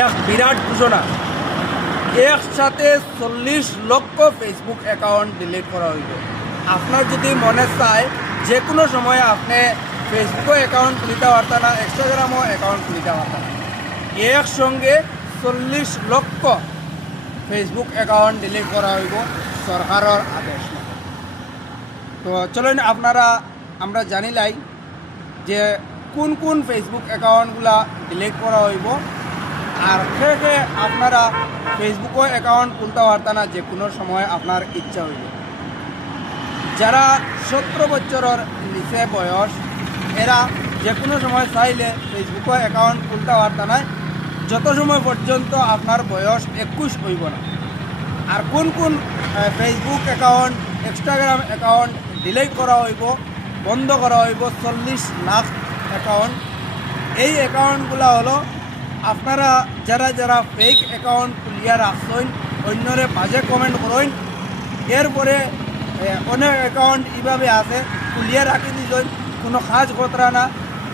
এক বিরাট ঘোষণা, একসাথে 40 লক্ষ ফেসবুক অ্যাকাউন্ট ডিলিট করা হইব। আপনার যদি মনে চায় যে কোনো সময় আপনি ফেসবুকও অ্যাকাউন্ট খুলিতে পারতেন না, ইনস্টাগ্রামও অ্যাকাউন্ট খুলিতে পারতেন না। একসঙ্গে 40 লক্ষ ফেসবুক অ্যাকাউন্ট ডিলিট করা হইব সরকারের আদেশ। তো চলুন আমরা জানিলাই যে কোন কোন ফেসবুক অ্যাকাউন্টগুলা ডিলিট করা হইব, আর কে আপনারা ফেসবুকও অ্যাকাউন্ট খুলতে পারতেন না যে কোনো সময় আপনার ইচ্ছা হইব। যারা 17 বছরের নিচে বয়স, এরা যে কোনো সময় চাইলে ফেসবুকও অ্যাকাউন্ট খুলতে পারতেন না যত সময় পর্যন্ত আপনার বয়স 21 হইব না। আর কোন কোন Facebook account, Instagram account delete করা হইব, বন্ধ করা হইব 40 লাখ অ্যাকাউন্ট। এই অ্যাকাউন্টগুলো হলো আপনারা যারা ফেক অ্যাকাউন্ট খুলিয়া রাখছেন, অন্যরে বাজে কমেন্ট করেন, এরপরে অনেক অ্যাকাউন্ট এইভাবে আছে খুলিয়া রাখি দিয়েছেন, কোনো কাজ খতরা না,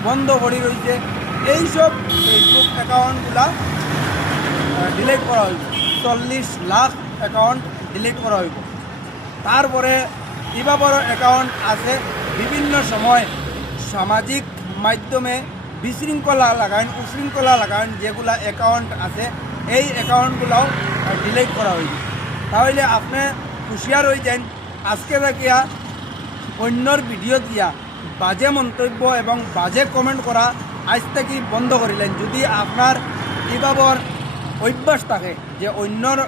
বন্ধ করে রয়েছে। এইসব ফেসবুক অ্যাকাউন্টগুলা ডিলিট করা হইব, 40 লাখ অ্যাকাউন্ট ডিলিট করা হইব। তারপরে এভাবে অ্যাকাউন্ট আছে বিভিন্ন সময় সামাজিক মাধ্যমে বিশৃঙ্খলা লাগান, উশৃঙ্খলা লাগান, যেগুলা অ্যাকাউন্ট আছে এই অ্যাকাউন্টগুলোও ডিলিট করা হইব। তাহলে আপনি হুঁশিয়ার হয়ে যান, আজকে দেখিয়া অন্যর ভিডিও দিয়া বাজে মন্তব্য এবং বাজে কমেন্ট করা আজ থেকে বন্ধ করিলেন। যদি আপনার এভাবে অভ্যাস থাকে যে অন্যর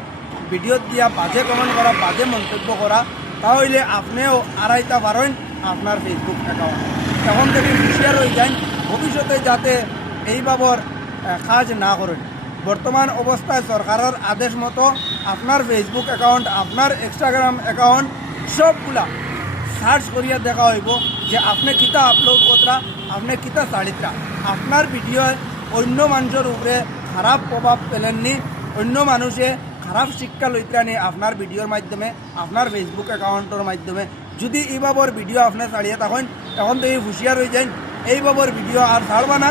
ভিডিও দিয়া বাজে কমেন্ট করা, বাজে মন্তব্য করা, তাহলে আপনিও আড়াইতে পারেন আপনার ফেসবুক অ্যাকাউন্ট। তখন থেকে হুঁশিয়ার হয়ে যান, ভবিষ্যতে যাতে এইভাবে কাজ না করেন। বর্তমান অবস্থায় সরকারের আদেশ মতো আপনার ফেসবুক অ্যাকাউন্ট, আপনার ইনস্টাগ্রাম অ্যাকাউন্ট সবগুলা সার্চ করিয়া দেখা হইব যে আপনি কিতা আপলোড করা, আপনি কিতা চালিত্রা, আপনার ভিডিও অন্য মানুষের উপরে খারাপ প্রভাব পেলেননি, অন্য মানুষে খারাপ শিক্ষা লইত্রানি আপনার ভিডিওর মাধ্যমে, আপনার ফেসবুক অ্যাকাউন্টের মাধ্যমে। যদি এইভাবে ভিডিও আপনি চালিয়ে থাকেন, তখন তো এই হুঁশিয়ার হয়ে যান, এইভাবে ভিডিও আর ছাড়বা না।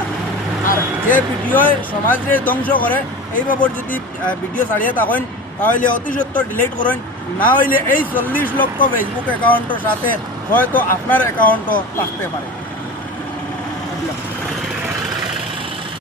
আর যে ভিডিও সমাজে ধ্বংস করে এইভাবে যদি ভিডিও ছাড়িয়ে থাকেন, তাহলে অতি সত্বর ডিলিট করেন। না হইলে এই 40 লক্ষ ফেসবুক অ্যাকাউন্টের সাথে হয়তো আপনার অ্যাকাউন্টও থাকতে পারে।